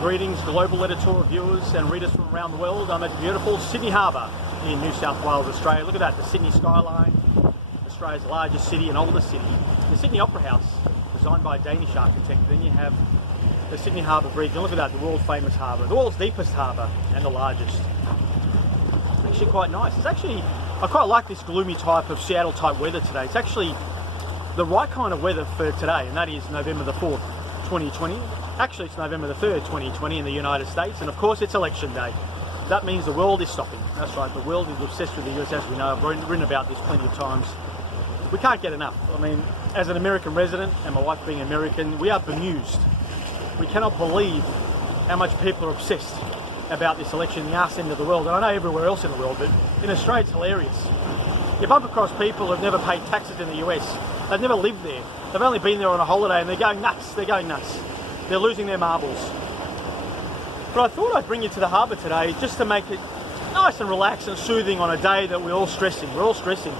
Greetings, global editorial viewers and readers from around the world. I'm at beautiful Sydney Harbour in New South Wales, Australia. Look at that, the Sydney skyline, Australia's largest city and oldest city. The Sydney Opera House, designed by a Danish architect. Then you have the Sydney Harbour Bridge, and look at that, the world famous harbour, the world's deepest harbour and the largest. It's actually quite nice. It's actually, I quite like this gloomy type of Seattle type weather today. It's actually the right kind of weather for today, and that is November the 4th, 2020. Actually, it's November the 3rd, 2020 in the United States, and of course it's election day. That means the world is stopping. That's right, the world is obsessed with the US, as we know. I've written about this plenty of times. We can't get enough. I mean, as an American resident, and my wife being American, we are bemused. We cannot believe how much people are obsessed about this election in the arse end of the world. And I know everywhere else in the world, but in Australia it's hilarious. You bump across people who've never paid taxes in the US. They've never lived there. They've only been there on a holiday, and they're going nuts. They're going nuts. They're losing their marbles. But I thought I'd bring you to the harbour today just to make it nice and relaxed and soothing on a day that we're all stressing. We're all stressing.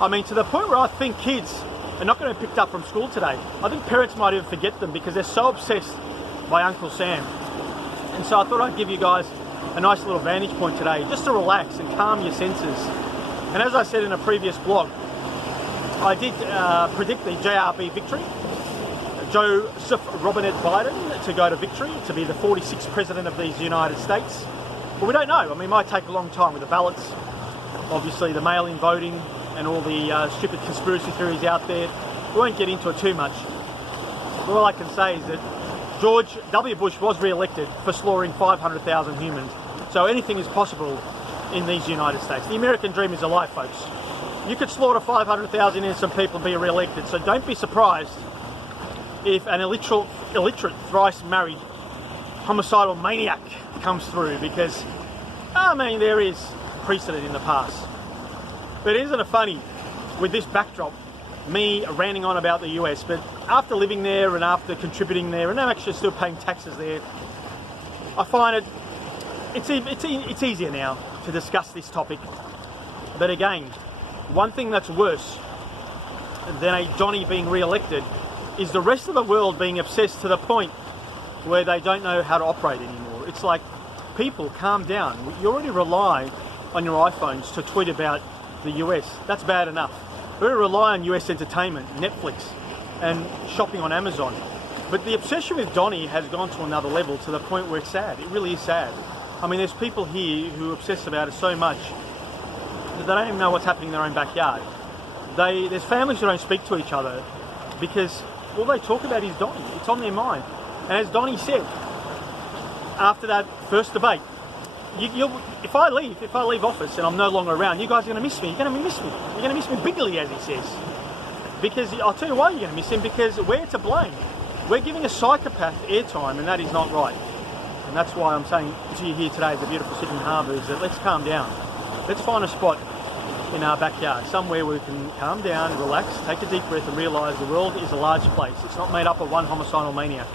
I mean, to the point where I think kids are not going to be picked up from school today. I think parents might even forget them because they're so obsessed by Uncle Sam. And so I thought I'd give you guys a nice little vantage point today just to relax and calm your senses. And as I said in a previous blog, I did predict the JRB victory. Joseph Robinette Biden to go to victory, to be the 46th president of these United States. But we don't know. I mean, it might take a long time with the ballots, obviously the mail-in voting and all the stupid conspiracy theories out there. We won't get into it too much. But all I can say is that George W. Bush was re-elected for slaughtering 500,000 humans. So anything is possible in these United States. The American dream is alive, folks. You could slaughter 500,000 innocent people and be re-elected. So don't be surprised if an illiterate, thrice-married, homicidal maniac comes through, because, I mean, there is precedent in the past. But isn't it funny, with this backdrop, me ranting on about the US, but after living there and after contributing there, and I'm actually still paying taxes there, I find it's easier now to discuss this topic. But again, one thing that's worse than a Johnny being re-elected is the rest of the world being obsessed to the point where they don't know how to operate anymore. It's like, people, calm down. You already rely on your iPhones to tweet about the US. That's bad enough. We already rely on US entertainment, Netflix, and shopping on Amazon. But the obsession with Donny has gone to another level, to the point where it's sad. It really is sad. I mean, there's people here who obsess about it so much that they don't even know what's happening in their own backyard. There's families who don't speak to each other because all they talk about is Donny. It's on their mind. And as Donny said, after that first debate, if I leave office and I'm no longer around, you guys are going to miss me. You're going to miss me. You're going to miss me bigly, as he says. Because I'll tell you why you're going to miss him, because we're to blame. We're giving a psychopath airtime, and that is not right. And that's why I'm saying to you here today at the beautiful Sydney Harbour is that let's calm down. Let's find a spot in our backyard, somewhere where we can calm down, relax, take a deep breath and realise the world is a large place. It's not made up of one homicidal maniac.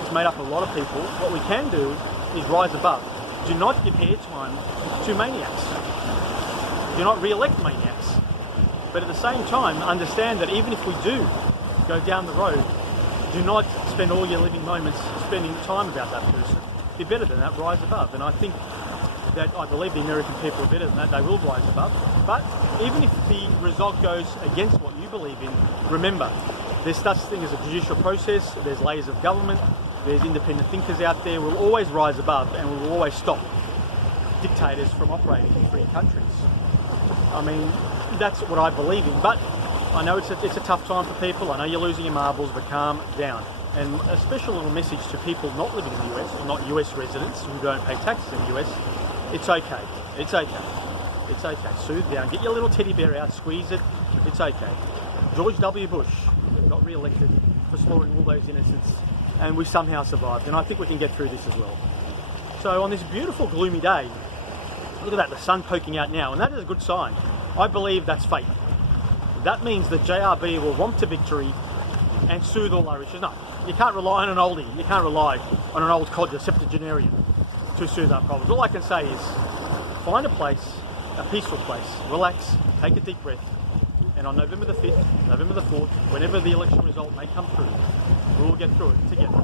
It's made up of a lot of people. What we can do is rise above. Do not give airtime to maniacs. Do not re-elect maniacs. But at the same time, understand that even if we do go down the road, do not spend all your living moments spending time about that person. Be better than that, rise above. And I think that I believe the American people are better than that. They will rise above. But even if the result goes against what you believe in, remember, there's such thing as a judicial process, there's layers of government, there's independent thinkers out there. We'll always rise above, and we will always stop dictators from operating in free countries. I mean, that's what I believe in. But I know it's a tough time for people. I know you're losing your marbles, but calm down. And a special little message to people not living in the US, or not US residents who don't pay taxes in the US, it's okay. It's okay. It's okay. Soothe down. Get your little teddy bear out, squeeze it. It's okay. George W. Bush got re-elected for slaughtering all those innocents, and we somehow survived. And I think we can get through this as well. So on this beautiful gloomy day, look at that, the sun poking out now, and that is a good sign. I believe that's fate. That means that JRB will romp to victory and soothe all our issues. No, you can't rely on an oldie. You can't rely on an old codger, septuagenarian, to soothe our problems. All I can say is find a place, a peaceful place, relax, take a deep breath, and on November the 5th, November the 4th, whenever the election result may come through, we will get through it together.